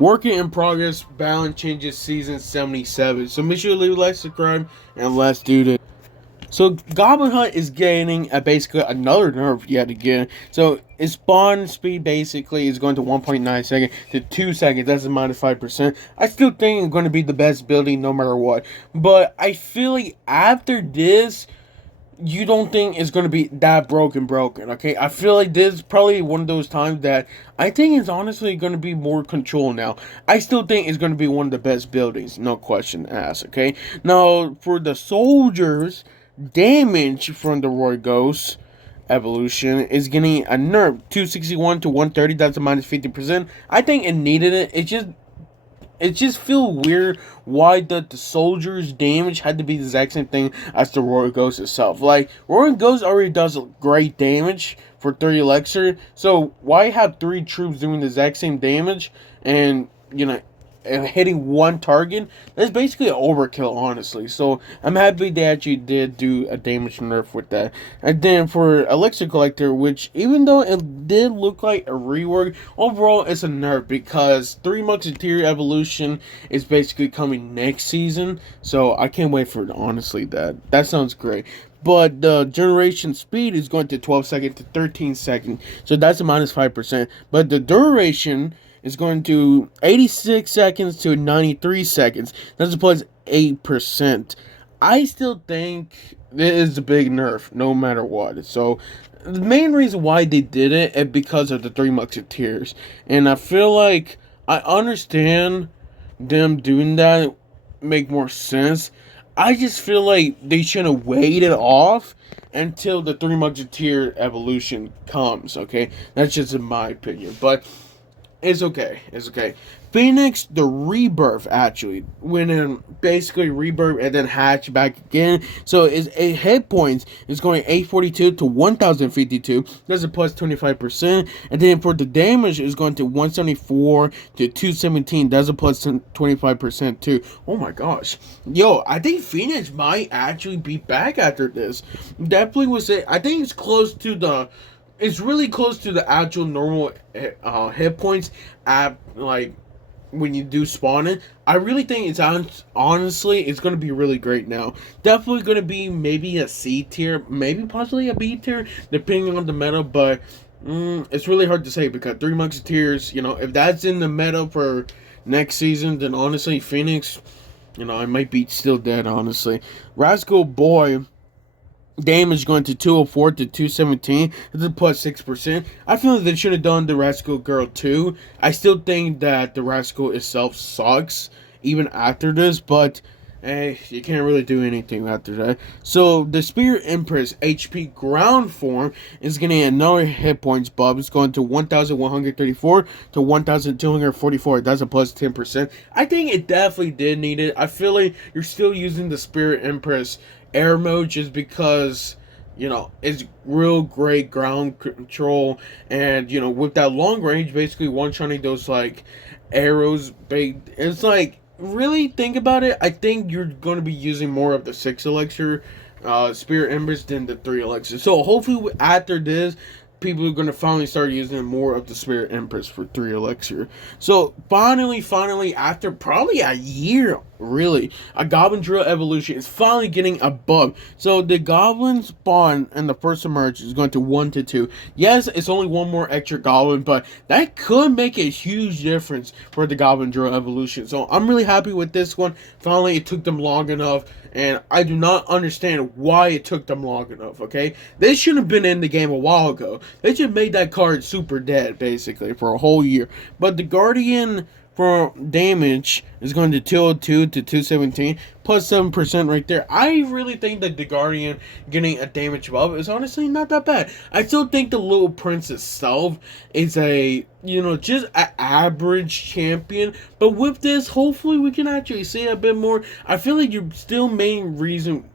Working in progress, balance changes season 77. So make sure to leave a like, subscribe, and let's do this. So Goblin Hunt is gaining basically another nerf yet again. So its spawn speed basically is going to 1.9 seconds to 2 seconds. That's a minus 5%. I still think it's going to be the best building no matter what. But I feel like after this, you don't think it's going to be that broken, okay? I feel like this is probably one of those times that I think it's honestly going to be more control now. I still think it's going to be one of the best buildings, no question asked, okay? Now, for the soldiers, damage from the Roy Ghost evolution is getting a nerf 261 to 130. That's a minus 50%. I think it needed it. It just feel weird why the soldier's damage had to be the exact same thing as the Royal Ghost itself. Like, Royal Ghost already does great damage for 3 elixir, so why have 3 troops doing the exact same damage and, and hitting one target? That's basically an overkill, honestly. So I'm happy they actually did do a damage nerf with that. And then for Elixir Collector, which even though it did look like a rework, overall it's a nerf because 3 Musketeer Evolution is basically coming next season. So I can't wait for it, honestly. That sounds great. But the generation speed is going to 12 seconds to 13 seconds. So that's a minus 5%. But the duration is going to 86 seconds to 93 seconds. That's a plus 8%. I still think it is a big nerf, no matter what. So the main reason why they did it is because of the 3 Musketeers. And I feel like I understand them doing that make more sense. I just feel like they should have waited off until the 3 Musketeer evolution comes, okay? That's just in my opinion. But it's okay. It's okay. Phoenix, the rebirth, actually. When in basically rebirth and then hatch back again. So it's a hit points is going 842 to 1052. That's a plus 25%. And then for the damage is going to 174 to 217. That's a plus 25% too. Oh my gosh. Yo, I think Phoenix might actually be back after this. Definitely would say I think it's really close to the actual normal hit points at like when you do spawn it. I really think honestly it's gonna be really great now. Definitely gonna be maybe a C tier, maybe possibly a B tier, depending on the meta. But it's really hard to say because 3 Musketeers, if that's in the meta for next season, then honestly Phoenix, I might be still dead. Honestly, Rascal Boy. Damage going to 204 to 217. It's a plus 6%. I feel like they should have done the Rascal Girl too. I still think that the Rascal itself sucks even after this, but you can't really do anything after that. So the Spirit Empress HP ground form is getting another hit points buff. It's going to 1,134 to 1,244. That's a plus 10%. I think it definitely did need it. I feel like you're still using the Spirit Empress air mode just because it's real great ground control, and with that long range basically one-shotting those like arrows big. It's like, really think about it, I think you're going to be using more of the 6 elixir Spirit Embers than the 3 elixir. So hopefully after this people are going to finally start using more of the Spirit Empress for 3 elixir. So finally, after probably a year, really, a Goblin Drill evolution is finally getting a buff. So the Goblin spawn and the first emerge is going to 1 to 2. Yes, it's only one more extra Goblin, but that could make a huge difference for the Goblin Drill evolution. So I'm really happy with this one. Finally, it took them long enough, and I do not understand why it took them long enough, okay? They should have been in the game a while ago. They just made that card super dead, basically, for a whole year. But the Guardian for damage is going to 202 to 217, plus 7% right there. I really think that the Guardian getting a damage buff is honestly not that bad. I still think the Little Prince itself is just an average champion. But with this, hopefully we can actually see a bit more. I feel like your still main reason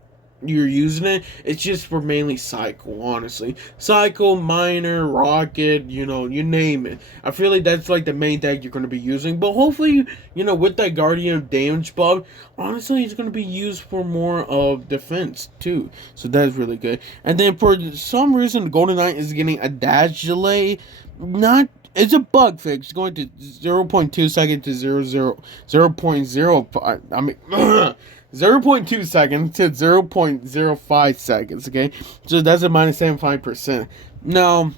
you're using it, it's just for mainly Cycle, honestly. Cycle, Miner, Rocket, you name it. I feel like that's like the main thing you're going to be using. But hopefully, with that Guardian damage buff, honestly, it's going to be used for more of defense too. So that's really good. And then for some reason, the Golden Knight is getting a dash delay. Not It's a bug fix going to 0.2 seconds to 0.05. I mean, 0.2 seconds to 0.05 seconds, okay? So that's a minus 75%. Now,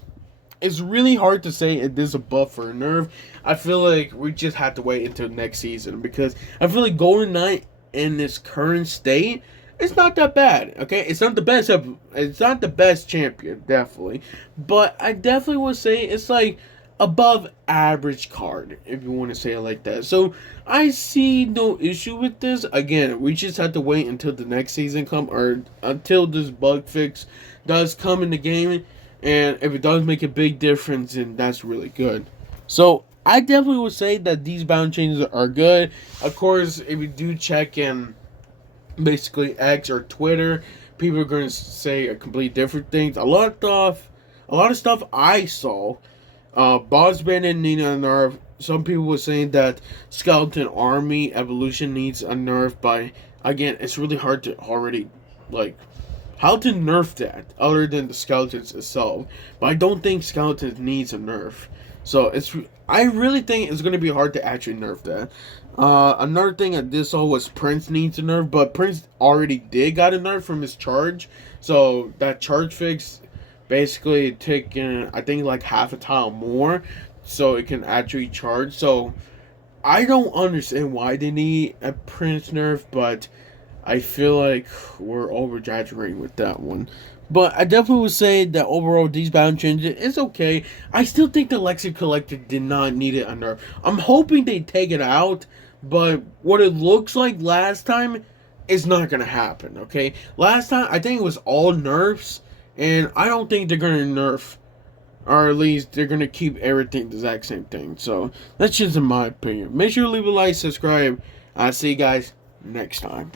it's really hard to say if this is a buff or a nerf. I feel like we just have to wait until next season because I feel like Golden Knight in its current state, it's not that bad. Okay, it's not the best it's not the best champion, definitely, but I definitely would say it's like above average card if you want to say it like that. So I see no issue with this. Again, we just have to wait until the next season come or until this bug fix does come in the game. And if it does make a big difference, then that's really good. So I definitely would say that these bound changes are good. Of course, if you do check in basically X or Twitter, people are going to say a complete different things. A lot of stuff I saw. Boss Bandit need a nerf. Some people were saying that Skeleton Army Evolution needs a nerf. But again, it's really hard to already like how to nerf that other than the skeletons itself. But I don't think skeletons needs a nerf. So I really think it's gonna be hard to actually nerf that. Another thing that this all was Prince needs a nerf, but Prince already did got a nerf from his charge. So that charge fix basically taking I think like half a tile more, so it can actually charge. So I don't understand why they need a Prince nerf, but I feel like we're over exaggerating with that one. But I definitely would say that overall these bound changes is okay. I still think the Lexi Collector did not need it a nerf. I'm hoping they take it out, but what it looks like last time is not gonna happen, okay? Last time I think it was all nerfs, and I don't think they're gonna nerf, or at least they're gonna keep everything the exact same thing. So that's just in my opinion. Make sure to leave a like, subscribe. I'll see you guys next time.